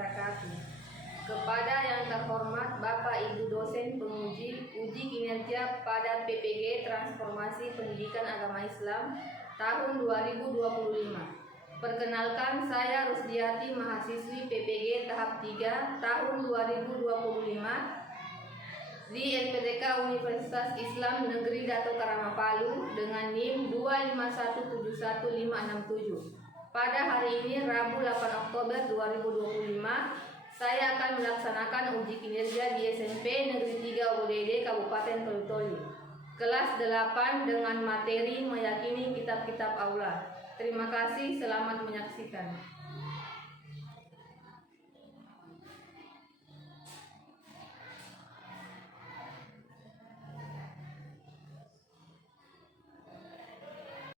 wabarakatuh. Kepada yang terhormat Bapak Ibu dosen penguji uji kinerja pada PPG Transformasi Pendidikan Agama Islam tahun 2025. Perkenalkan, saya Rusdiati, mahasiswi PPG tahap 3 tahun 2025 di LPTK Universitas Islam Negeri Dato Karama Palu dengan NIM 2517157. Pada hari ini Rabu 8 Oktober 2025, saya akan melaksanakan uji kinerja di SMP Negeri 3 ODD Kabupaten Toli-Toli, kelas 8 dengan materi meyakini kitab-kitab aula. Terima kasih, selamat menyaksikan.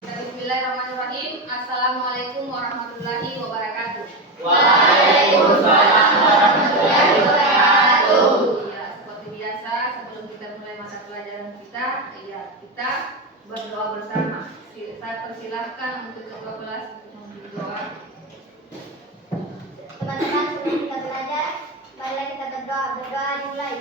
Bismillahirrahmanirrahim. Assalamualaikum warahmatullahi wabarakatuh. Waalaikumsalam warahmatullahi wabarakatuh. Ya, seperti biasa sebelum kita mulai mata pelajaran kita, kita berdoa bersama. Saya persilahkan untuk ketua kelas berdoa. Teman-teman, sebelum kita belajar, marilah kita berdoa. Berdoa dimulai.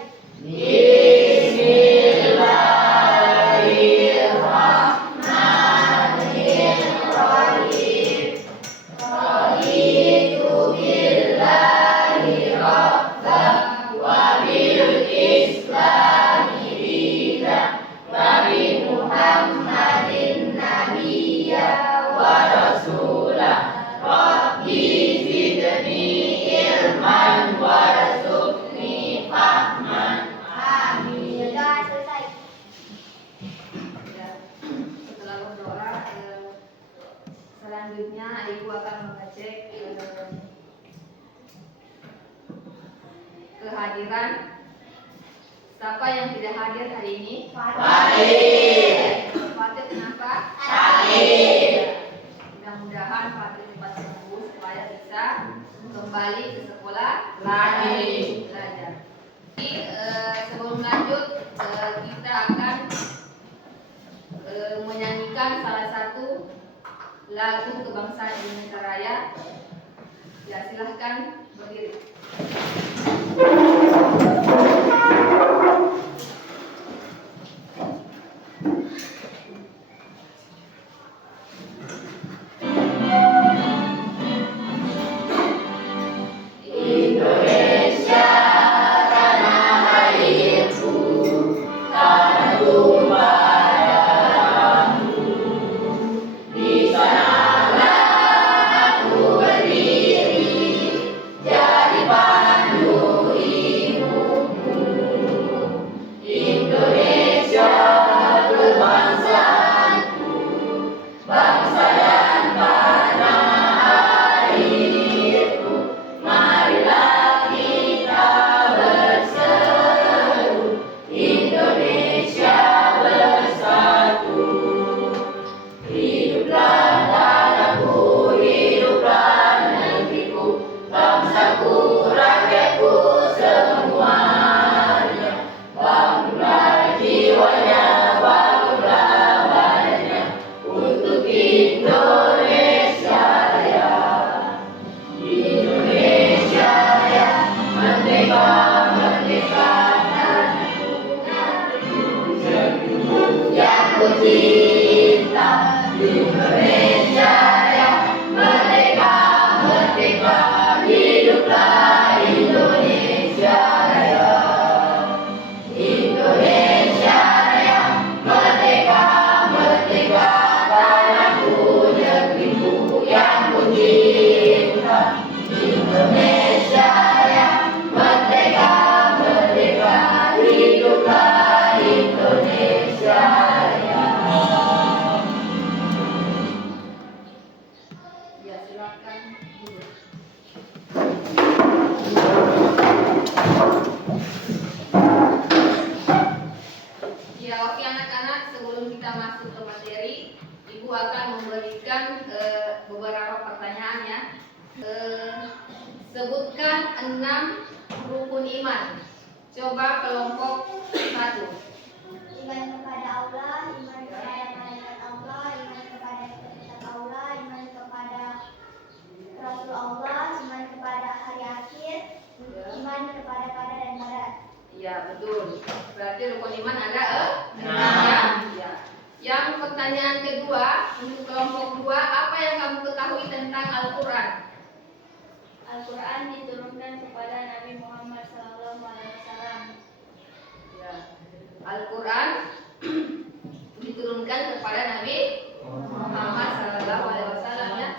Selanjutnya Ibu akan mengecek kehadiran. Siapa yang tidak hadir hari ini? Hadir. Fatir kenapa? Hadir. Mudah-mudahan Fatir cepat sembuh supaya bisa kembali ke sekolah lagi belajar. Jadi, sebelum lanjut kita akan menyanyikan salah satu lagu kebangsaan Indonesia Raya. Ya, silahkan berdiri. Beberapa pertanyaan ya. Sebutkan 6 rukun iman. Coba kelompok 1. Iman kepada Allah, iman kepada malaikat Allah, iman kepada kitab Allah, iman kepada Rasul Allah, iman kepada hari akhir, Ya, betul. Berarti rukun iman ada 6. Enam. Ya. Yang pertanyaan kedua, untuk kelompok 2, apa yang kamu ketahui tentang Al-Quran? Al-Quran diturunkan kepada Nabi Muhammad SAW. Ya. Al-Quran diturunkan kepada Nabi Muhammad SAW. Ya.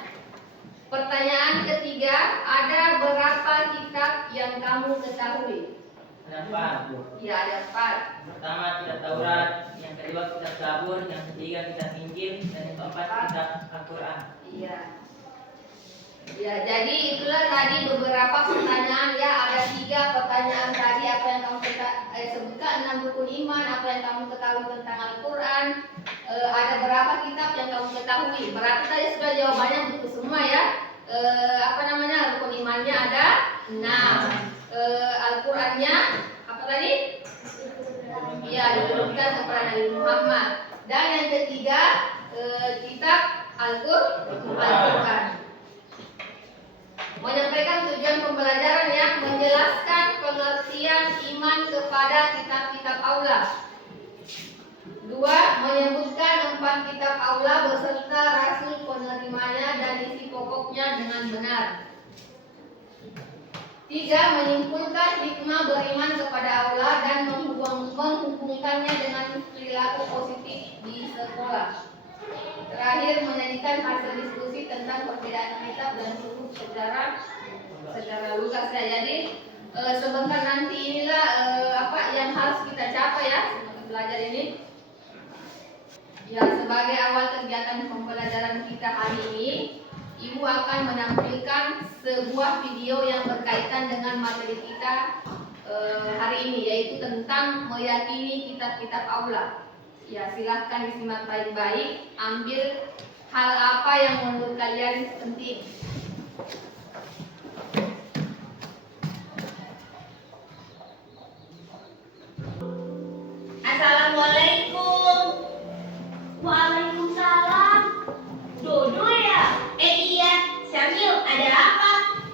Pertanyaan ketiga, ada berapa kitab yang kamu ketahui? Ada 4. Ya, ada 4. Pertama kitab Taurat, yang kedua kitab Zabur, yang ketiga kitab Injil, dan yang keempat kitab Al-Quran. Iya. Ya, jadi itulah tadi beberapa pertanyaan ya. Ada 3 pertanyaan tadi. Apa yang kamu sebutkan 6 rukun iman. Apa yang kamu ketahui tentang Al-Quran. Ada berapa kitab yang kamu ketahui. Berarti tadi sudah jawabannya betul semua ya. Rukun imannya ada 6. Al-Qurannya apa tadi? Ya, diturunkan kepada Nabi Muhammad. Dan yang ketiga, kitab Al-Quran. Menyampaikan tujuan pembelajaran yang menjelaskan pengertian iman kepada kitab-kitab Allah. 2. Menyebutkan 4 kitab Allah beserta rasul penerimanya dan isi pokoknya dengan benar. 3. Menyimpulkan hikmah beriman kepada Allah dan menghubungkannya dengan perilaku positif di sekolah. Terakhir, menyajikan hasil diskusi tentang perbedaan kitab dan hukum secara lugas ya. Jadi sebentar nanti inilah apa yang harus kita capai ya sebagai belajar ini. Ya, sebagai awal kegiatan pembelajaran kita hari ini, Ibu akan menampilkan sebuah video yang berkaitan dengan materi kita hari ini, yaitu tentang meyakini kitab-kitab Allah. Ya, silahkan disimak baik-baik. Ambil hal apa yang menurut kalian penting. Assalamualaikum. Waalaikumsalam. Dodo ya? Iya, Syamil, ada apa?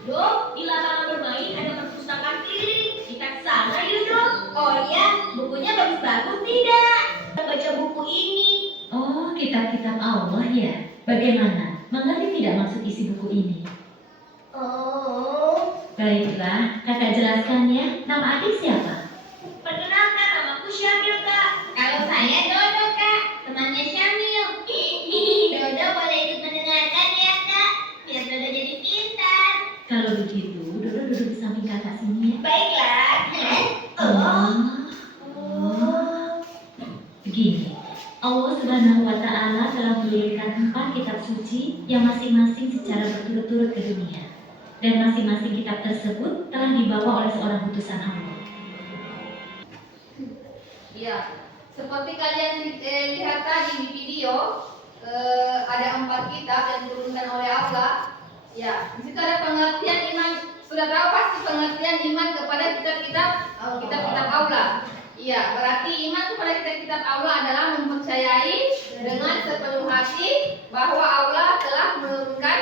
Do, di lapangan bermain ada perpustakaan keliling. Kita ke sana yuk, Do. Oh iya, bukunya bagus-bagus tidak? Kita baca buku ini. Oh, kitab-kitab Allah ya? Bagaimana? Mengerti tidak maksud isi buku ini? Oh, Baiklah, kakak jelaskan ya. Nama adik siapa? perkenalkan namaku Syamil, Kak. Kalau saya Dodo, Kak. Temannya Syamil. Dodo boleh ikut mendengarkan ya, Kak. Biar Dodo jadi pintar. Kalau begitu, Dodo duduk di samping kakak sini ya. Baiklah. Begini, Allah Subhanahu wa Ta'ala telah menurunkan 4 kitab suci yang masing-masing secara berturut-turut ke dunia, dan masing-masing kitab tersebut telah dibawa oleh seorang utusan Allah. Ya, seperti kalian lihat tadi di video, ada 4 kitab yang diturunkan oleh Allah. Ya, di situ ada pengertian iman. Sudah tahu pasti pengertian iman kepada kitab-kitab Allah. Iya, berarti iman kepada kitab-kitab Allah adalah mempercayai dengan sepenuh hati bahwa Allah telah menurunkan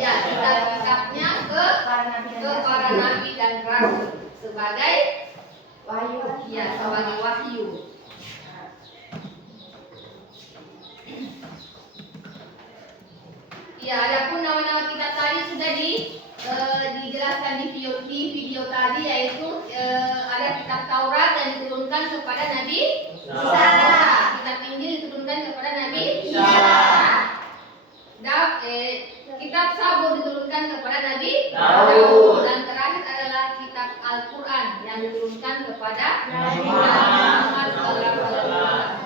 ya kitab-kitabnya ke para nabi dan rasul sebagai wahyu. Ya, sebagai wahyu. Ya, adapun nama-nama kitab tadi sudah dijelaskan di video tadi, yaitu ada kitab Taurat yang diturunkan kepada Nabi Musa, kitab Injil diturunkan kepada Nabi Isa, kitab Zabur diturunkan kepada Nabi Daud, dan terakhir adalah kitab Al-Quran yang diturunkan kepada Nabi Muhammad SAW.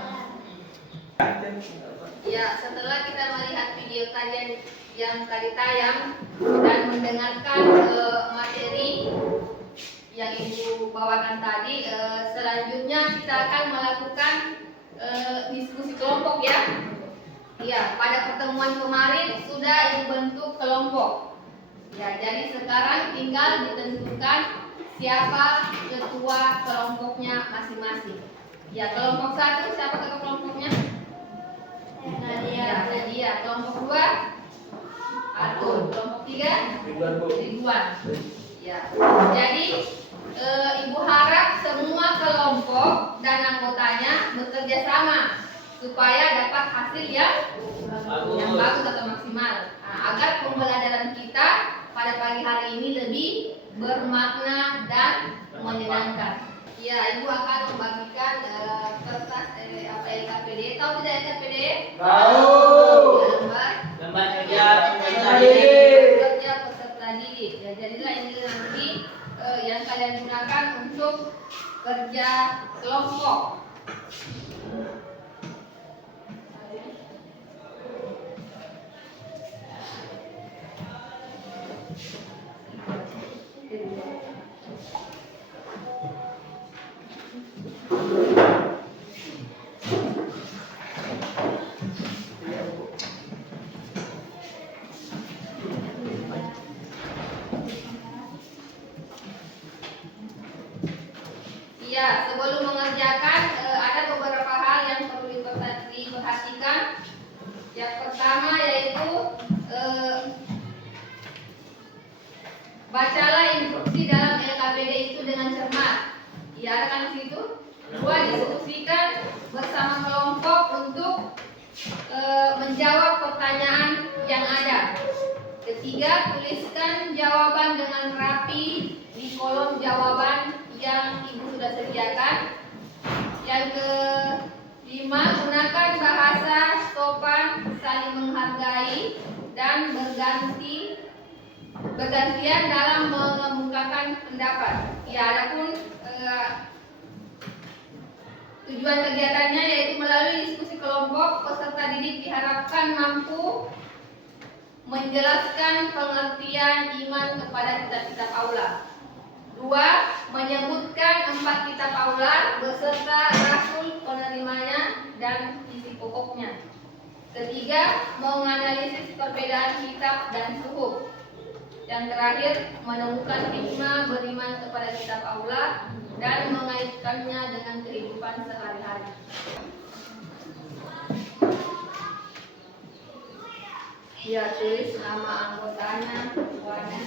Ya, setelah kita melihat video tadi yang tadi tayang dan mendengarkan materi yang Ibu bawakan tadi, selanjutnya kita akan melakukan diskusi kelompok ya. Ya, pada pertemuan kemarin sudah Ibu bentuk kelompok. Ya, jadi sekarang tinggal ditentukan siapa ketua kelompoknya masing-masing. Ya, kelompok 1 siapa ketua kelompoknya? Nadia. Kelompok 2 Arthur. Kelompok 3 Ridwan. Ya. Jadi Ibu harap semua kelompok dan anggotanya bekerja sama supaya dapat hasil yang bagus atau maksimal. Nah, agar pembelajaran kita pada pagi hari ini lebih bermakna dan menyenangkan. Ya, Ibu akan membagikan kertas LKPD. Tahu tidak LKPD? Tahu. Lembar kerja peserta Tadi. didik. Kerja peserta didik. Ya, jadilah ini nanti yang kalian gunakan untuk kerja kelompok. Ya, sebelum mengerjakan ada beberapa hal yang perlu diperhatikan. Yang pertama yaitu bacalah instruksi dalam LKPD itu dengan cermat. Ya, ada kan di situ? Dua, diskusikan bersama kelompok untuk menjawab pertanyaan yang ada. Ketiga, tuliskan jawaban dengan rapi di kolom jawaban yang Ibu sudah sediakan. Yang kelima, gunakan bahasa sopan, saling menghargai, dan bergantian dalam mengemukakan pendapat. Ya, adapun tujuan kegiatannya yaitu melalui diskusi kelompok, peserta didik diharapkan mampu menjelaskan pengertian iman kepada kitab-kitab aula. 2. Menyebutkan 4 kitab aula beserta rasul penerimanya dan isi pokoknya. 3. Menganalisis perbedaan kitab dan suhuf. Yang terakhir, menemukan hikmah beriman kepada kitab aula dan mengaitkannya dengan kehidupan sehari-hari. Ya, tulis nama anggotanya, warna.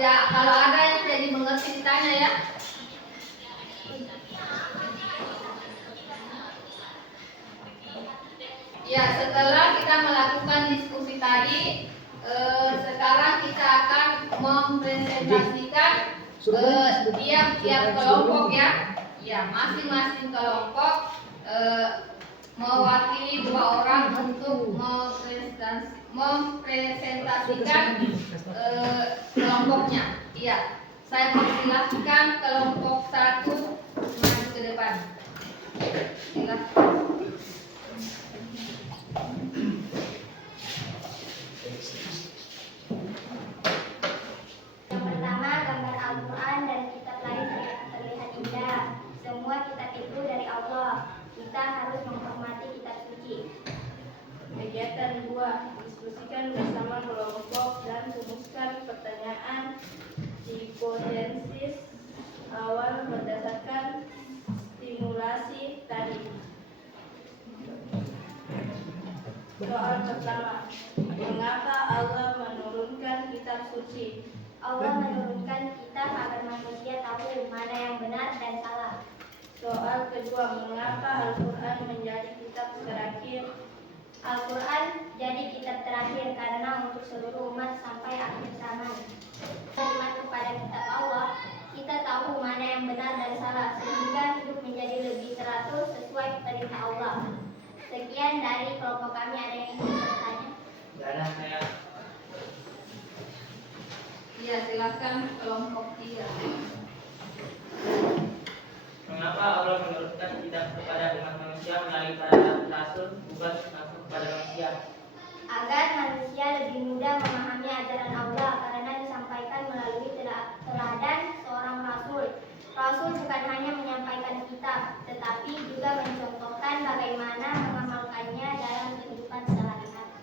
Ya, kalau ada yang tidak dimengerti ditanya ya. Ya, setelah kita melakukan diskusi tadi, sekarang kita akan mempresentasikan tiap kelompok ya. Ya, masing-masing kelompok mewakili 2 orang untuk mempresentasikan kelompoknya. Iya, saya persilahkan kelompok 1 maju ke depan. Silakan. Yang pertama, gambar Al-Quran dan kitab lain yang terlihat indah. Semua kitab itu dari Allah. Kita harus menghormati kitab suci. Kegiatan 2, diskusikan bersama kelompok dan rumuskan pertanyaan hipotesis awal berdasarkan stimulasi tadi. Soal pertama, mengapa Allah menurunkan kitab suci? Allah menurunkan kitab agar manusia tahu mana yang benar dan salah. Soal kedua, mengapa Al-Quran menjadi kitab terakhir? Al-Quran jadi kitab terakhir karena untuk seluruh umat sampai akhir zaman. Beriman kepada kitab Allah, kita tahu mana yang benar dan salah, sehingga hidup menjadi lebih teratur sesuai perintah Allah. Sekian dari kelompok kami, ada yang ingin bertanya? Ada saya. silakan kelompok 3. Mengapa Allah menurunkan kitab kepada umat manusia melalui para rasul, bukan langsung kepada manusia? Agar manusia lebih mudah memahami ajaran Allah karena disampaikan melalui teladan seorang rasul. Rasul bukan hanya menyampaikan kitab, tetapi juga mencontohkan bagaimana mengamalkannya dalam kehidupan sehari-hari.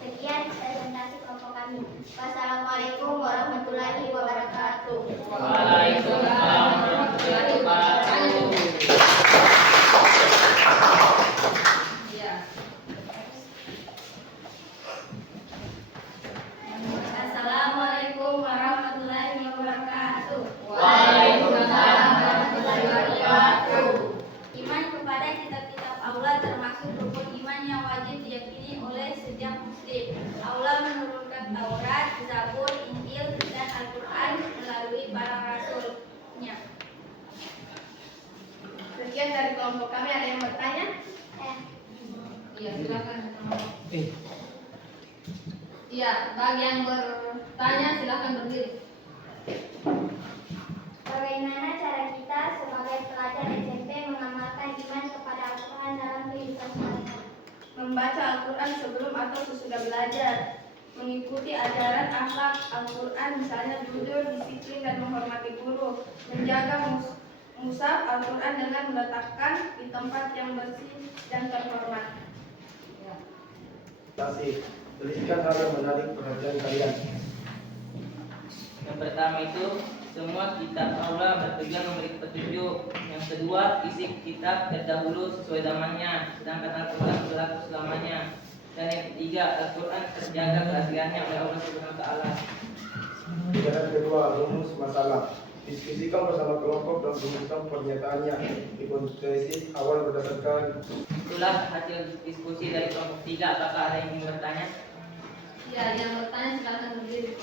Sekian presentasi kelompok kami. Wassalamualaikum warahmatullahi wabarakatuh. Waalaikumsalam warahmatullahi wabarakatuh. Iya. Assalamualaikum warahmatullahi wabarakatuh. Waalaikumsalam warahmatullahi wabarakatuh. Iman kepada kitab-kitab Allah termasuk rukun iman yang wajib diyakini oleh setiap muslim. Allah menurunkan Taurat, Zabur, Injil, dan Al-Quran melalui para rasulnya. Sekian dari kelompok kami, ada yang bertanya? Iya, silakan. Iya, bagi yang bertanya silakan berdiri. Bagaimana cara kita sebagai pelajar SMP mengamalkan iman kepada Al-Quran dalam kehidupan sehari-hari? Membaca Al-Quran sebelum atau sesudah belajar, mengikuti ajaran akhlak Al-Quran, misalnya jujur, disiplin, dan menghormati guru, menjaga mushaf Al-Quran dengan meletakkan di tempat yang bersih dan terhormat. Kasih, tuliskan hal yang menarik perhatian kalian. Yang pertama itu, semua kitab Allah bertujuan memberi petunjuk. Yang kedua, isi kitab terdahulu sesuai zamannya, sedangkan Al-Quran berlaku selamanya. Dan yang ketiga, Al-Quran terjaga keasliannya oleh Allah Subhanahu wa Ta'ala. Jalan kedua, rumus masalah. Diskusikan bersama kelompok dan rumuskan pernyataannya. Hipotesis awal berdasarkan. Itulah hasil diskusi dari kelompok 3. Apakah ada yang ingin bertanya? Ya, yang bertanya silakan berdiri.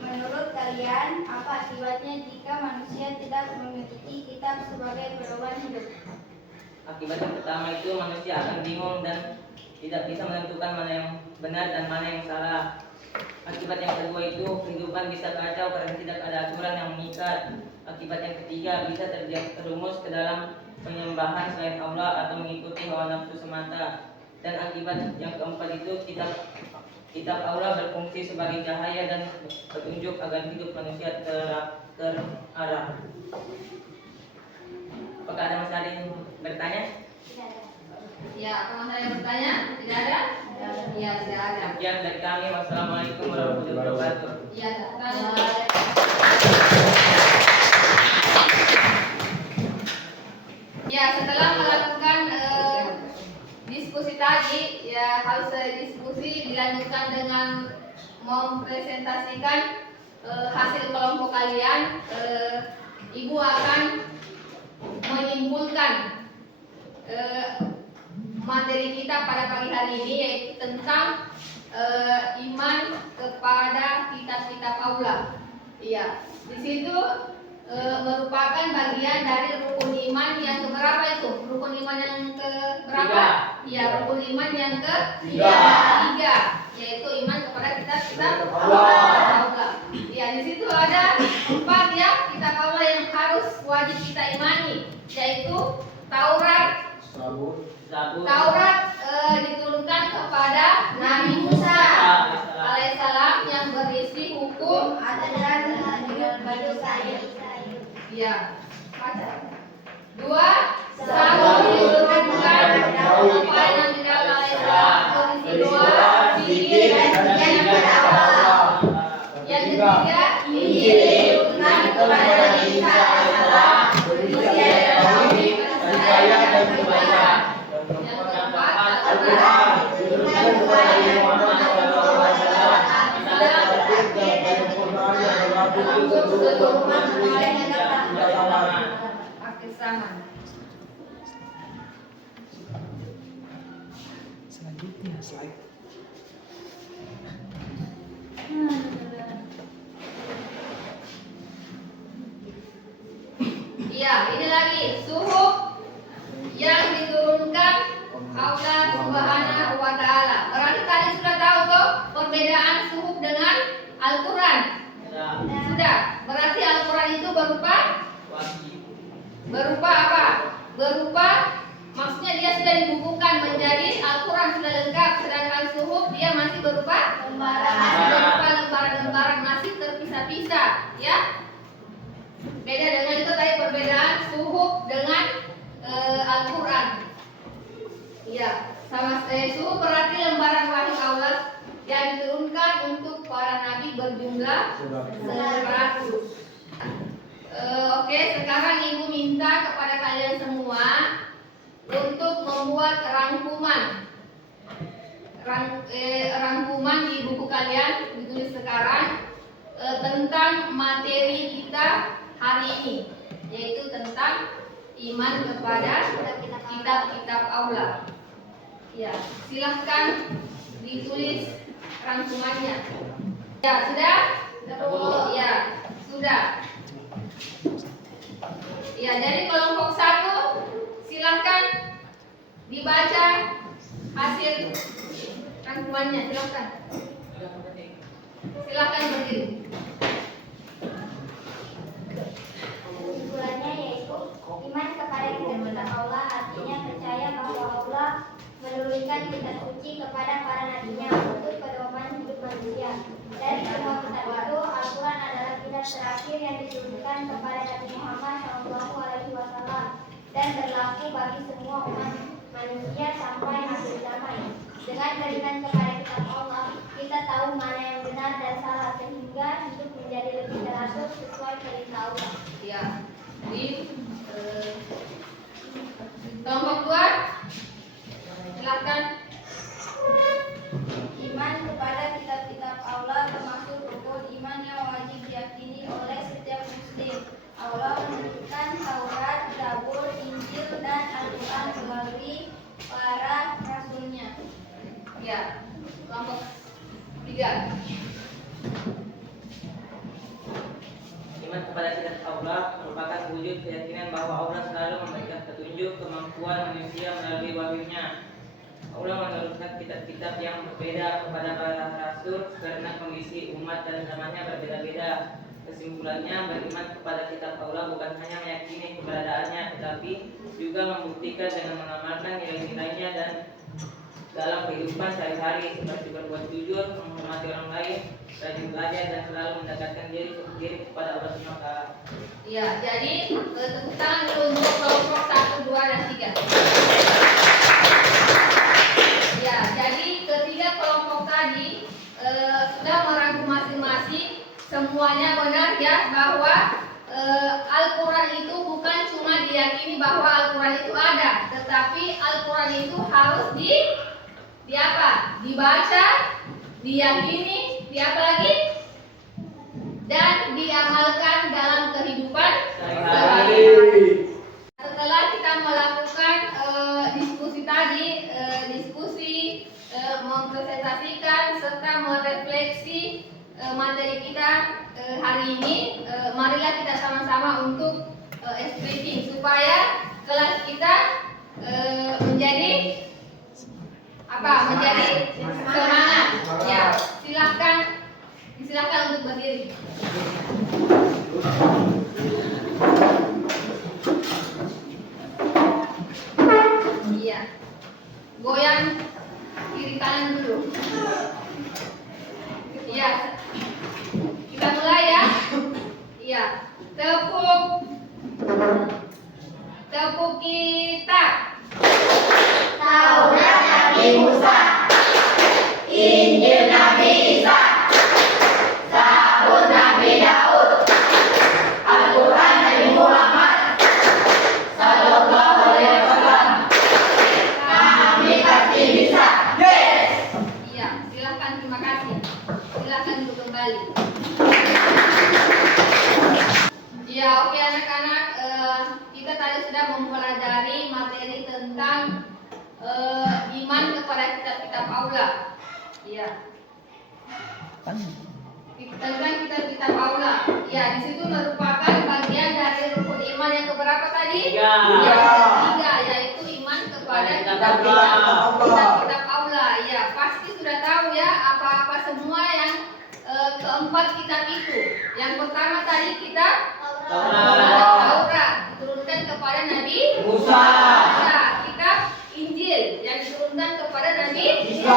Menurut kalian, apa akibatnya jika manusia tidak memiliki kitab sebagai pedoman hidup? Akibat yang pertama itu manusia akan bingung dan tidak bisa menentukan mana yang benar dan mana yang salah. Akibat yang kedua itu kehidupan bisa kacau karena tidak ada aturan yang mengikat. Akibat yang ketiga bisa terjerumus ke dalam penyembahan selain Allah atau mengikuti hawa nafsu semata. Dan akibat yang keempat itu kitab Allah berfungsi sebagai cahaya dan petunjuk agar hidup manusia terarah. Apakah ada masalah yang bertanya? Ya, kalau saya bertanya, tidak ada? Iya, tidak ada. Sekian dari kami. Wassalamualaikum warahmatullahi wabarakatuh. Iya, ya, setelah melakukan diskusi tadi, ya harus diskusi dilanjutkan dengan mempresentasikan hasil kelompok kalian. Ibu akan menyimpulkan materi kita pada pagi hari ini, yaitu tentang iman kepada kitab-kitab Allah. Iya, di situ merupakan bagian dari rukun iman yang keberapa itu? Rukun iman yang keberapa? Iya, rukun iman yang ketiga, yaitu iman kepada kitab-kitab Allah. Ya, di situ ada 4 ya kitab Allah yang harus wajib kita imani, yaitu Taurat. Taurat diturunkan kepada Nabi Musa alaihissalam yang berisi hukum aturan hidup bagi Israel. Iya. 2. Zabur diturunkan kepada Nabi Daud alaihissalam berisi doa, zikir, dan pujian kepada Allah. Yang ketiga, Injil diturunkan kepada Nabi Isa alaihissalam berisi tauhid, percaya dan kebaikan. Yang keempat, Al-Quran diturunkan kepada Muhammad SAW untuk seluruh umat akhir zaman. Selanjutnya slide. Iya, ini lagi suhuf yang diturunkan Allah Subhanahu wa Ta'ala. Berarti tadi sudah tahu tuh perbedaan suhuf dengan Al-Quran. Sudah. Berarti Al-Quran itu berupa apa? Berupa maksudnya dia sudah dibukukan menjadi Al-Quran sudah lengkap, sedangkan suhuf dia masih berupa lembaran masih terpisah-pisah, ya. Beda dengan itu tadi perbedaan suhuf dengan Al-Quran. Ya, sama suhuf berarti lembaran wahyu Allah yang diturunkan untuk para nabi berjumlah 100. Oke, sekarang Ibu minta kepada kalian semua untuk membuat rangkuman di buku kalian, ditulis sekarang tentang materi kita hari ini, yaitu tentang iman kepada kitab-kitab Allah. Ya, silahkan ditulis rangkumannya. Ya, sudah? Ya, sudah. Ya, jadi kelompok 1 silahkan dibaca hasil rangkumannya, silahkan. Silahkan berdiri. Kesimpulannya yaitu iman kepada kitab Allah artinya percaya bahwa Allah menurunkan kitab suci kepada para nabinya untuk pedoman hidup manusia. Dari semua kitab itu, Al-Quran adalah kitab terakhir yang diturunkan kepada Nabi Muhammad SAW dan berlaku bagi semua umat manusia sampai akhir zaman. Dengan beriman kepada kitab Allah, kita tahu mana yang benar dan salah sehingga hidup menjadi lebih teratur sesuai perintah Allah. Ya, di kelompok 2 silakan. Iman kepada kitab-kitab Allah termasuk rukun iman yang wajib diyakini oleh setiap muslim. Allah menurunkan Taurat, Zabur, Injil, dan Al-Quran melalui para rasulnya. Ya, kelompok 3. Iman kepada kitab Allah merupakan wujud keyakinan bahwa Allah selalu memberikan petunjuk kemampuan manusia melalui wahyunya. Allah menurunkan kitab-kitab yang berbeda kepada para rasul karena kondisi umat dan zamannya berbeda-beda. Kesimpulannya, beriman kepada kitab Allah bukan hanya meyakini keberadaannya, tetapi juga membuktikan dengan mengamalkan nilai-nilainya dan dalam kehidupan sehari-hari, seperti berbuat jujur, menghormati orang lain, rajin belajar, dan selalu mendekatkan diri kepada Allah SWT. Ya, jadi tepuk tangan dulu untuk kelompok 1, 2, dan 3. Ya, jadi ketiga kelompok tadi sudah merangkum masing-masing. Semuanya benar ya bahwa Al-Quran itu bukan cuma diyakini bahwa Al-Quran itu ada, tetapi Al-Quran itu harus dibaca, diyakini, apa lagi? Dan diamalkan dalam kehidupan sehari-hari. Setelah kita melakukan diskusi tadi, mempresentasikan serta merefleksi materi kita hari ini, marilah kita sama-sama untuk splitting supaya kelas kita menjadi semangat. Ya, silakan untuk berdiri. Iya, goyang kiri kanan dulu. Iya, kita mulai ya. Iya, tepuk kitab. Taurat Nabi Musa, Injil Nabi Isa, Zabur Nabi Daud, Al-Quran Nabi Muhammad Sallallahu Alaihi Wasallam. Kami pasti bisa. Yes. Iya, silakan, terima kasih. Silakan untuk kembali. Ya, oke anak-anak, kita tadi sudah mempelajari materi tentang iman kepada kitab-kitab Allah. Iya. Tentang kitab-kitab Allah. Ya, di situ merupakan bagian dari rukun iman yang keberapa tadi? Yang ketiga, yaitu iman kepada kitab-kitab Allah. Ya, pasti sudah tahu ya apa-apa semua yang keempat kitab itu. Yang pertama tadi kita Taurat. Taurat diturunkan kepada Nabi Musa. Kitab Injil yang diturunkan kepada Nabi Isa.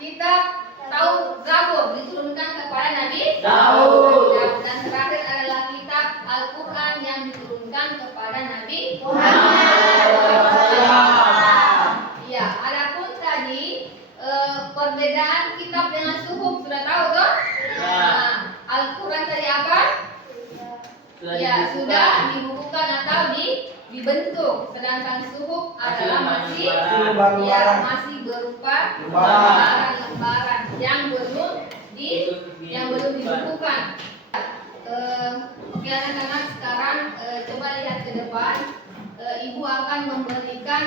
Kitab Zabur diturunkan kepada Nabi Daud. Dan terakhir adalah kitab Al-Quran yang diturunkan kepada Nabi Ya, adapun tadi perbedaan kitab dengan suhuf sudah tahu toh? Nah, Al-Quran tadi apa? Ya, sudah dibukukan atau dibentuk. Sedangkan suhuf adalah masih berupa lembaran yang belum dibukukan. Oke anak-anak, sekarang coba lihat ke depan. Ibu akan memberikan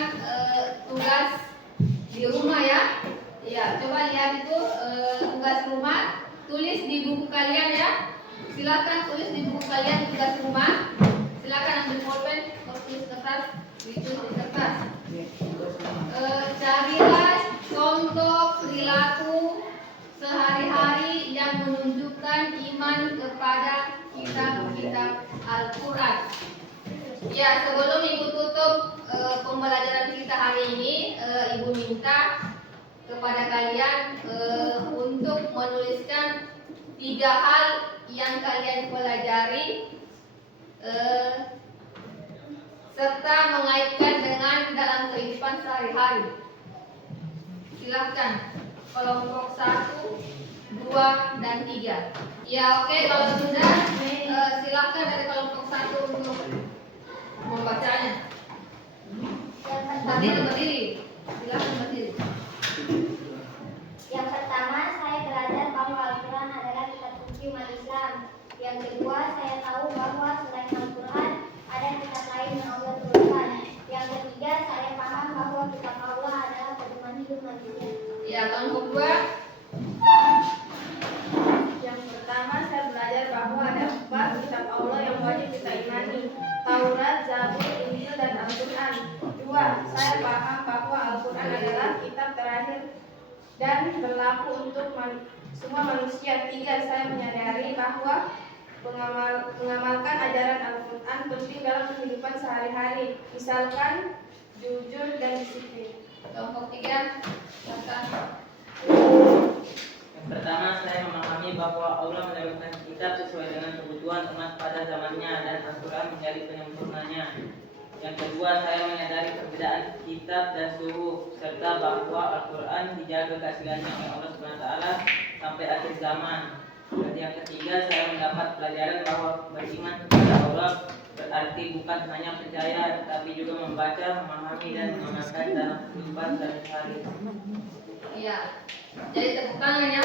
tugas di rumah ya. Ya, coba lihat itu tugas rumah. Tulis di buku kalian ya. Silakan tulis di buku kalian tugas rumah. Silakan ambil pulpen, tulis kertas, ditulis di kertas. Carilah contoh perilaku sehari-hari yang menunjukkan iman kepada kitab-kitab Al-Quran. Ya, sebelum Ibu tutup pembelajaran kita hari ini, Ibu minta kepada kalian untuk menuliskan 3 hal yang kalian pelajari serta mengaitkan dengan dalam kehidupan sehari-hari. Silahkan kelompok 1, 2, dan 3. Ya, oke, kalau sudah silahkan dari kelompok 1 untuk membacanya. Berdiri. Silahkan berdiri. Yang pertama, saya belajar bahwa Al-Quran adalah kitab suci umat Islam. Yang kedua, saya tahu bahwa selain Al-Quran ada kitab lain yang Allah turunkan. Yang ketiga, saya paham bahwa kitab Allah adalah pedoman hidup manusia. Ya, kelompok 2. Yang pertama, saya belajar bahwa ada 4 kitab Allah yang wajib kita imani: Taurat, Zabur, Injil, dan Al-Quran. 2. Saya paham bahwa Al-Quran adalah kitab terakhir dan berlaku untuk semua manusia. 3. Saya menyadari bahwa mengamalkan ajaran Al-Quran penting dalam kehidupan sehari-hari, misalkan jujur dan disiplin. Kelompok 3. Silakan. Yang pertama, saya memahami bahwa Allah menurunkan kitab sesuai dengan kebutuhan umat pada zamannya dan Al-Quran menjadi penyempurnanya. Yang kedua, saya menyadari perbedaan kitab dan suhuf serta bahwa Al-Quran dijaga keasliannya oleh Allah SWT sampai akhir zaman. Dan yang ketiga, saya mendapat pelajaran bahwa beriman kepada Allah berarti bukan hanya percaya tetapi juga membaca, memahami, dan mengamalkan dalam kehidupan sehari-hari. Iya. Jadi tepuk tangan ya.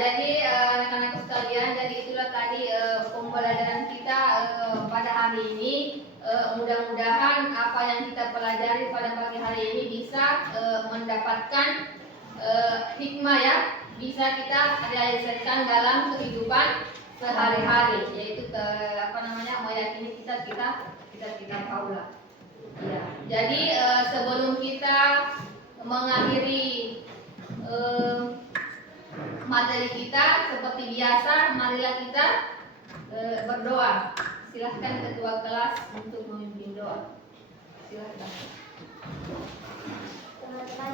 Jadi anak-anak sekalian, jadi itulah tadi pembelajaran kita pada hari ini. Mudah-mudahan apa yang kita pelajari pada pagi hari ini bisa mendapatkan hikmah ya, bisa kita realisasikan dalam kehidupan sehari-hari, yaitu meyakini kita Paula. Ya. Jadi sebelum kita mengakhiri materi kita seperti biasa, marilah kita berdoa. Silahkan ketua kelas untuk memimpin doa. Silahkan. Teman-teman